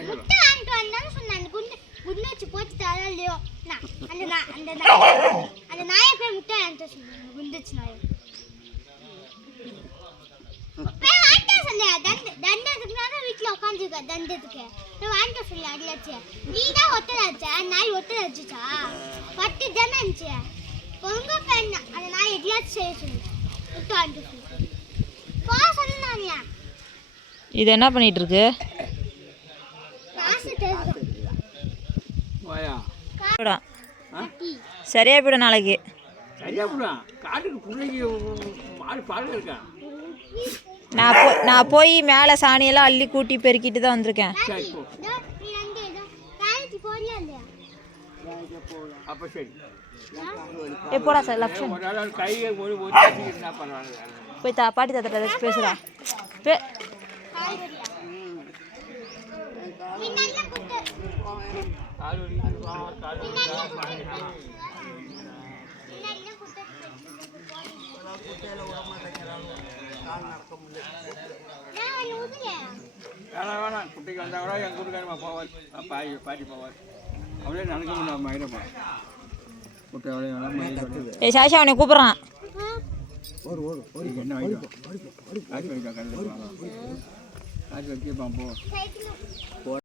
முட்டை வாங்கிட்டு வந்தாலும் சொன்னேன் குண்டு வச்சு போட்டு தரா இல்லையோ அந்த நாயை போய் முட்டை வாங்கிட்டு சொன்னேன் குண்டு வச்சு நாயை வாங்கிட்டு சொல்ல தண்டத்துக்குனால வீட்டில் உட்காந்துருக்க தண்டத்துக்கு வாங்கிட்டு சொல்லி அடியாச்சு நீ தான் ஒட்டதாச்சா நாய் ஒட்டதாச்சுச்சா பட்டு தானே இருந்துச்சு பொங்க பண்ண அந்த நாய் எடியாச்சு செய்ய சொல்லி முட்டை வாங்கிட்டு சொல்லி போ சொன்னானியா. இது என்ன பண்ணிட்டு இருக்கு? சரியா போயிடும் நாளைக்கு. நான் போய் மேலே சாணியெல்லாம் அள்ளி கூட்டி பெருக்கிட்டு தான் வந்திருக்கேன். எப்போடா சார் லட்சம் போய் பாட்டி தாத்தா ஏதாச்சும் பேசுகிறா வேணாம் குட்டிக்கு வந்தால் கூட எங்கள் வீட்டுக்காரமா போவார் பாட்டி போவார் அவளே நடக்க முடியாது மயிரப்பா குட்டி அவளே ஏய் சாஷா அவனை கூப்பிட்றான். என்ன வாங்கிட்டு காசு வைக்கா காசு வச்சுப்பான் போ.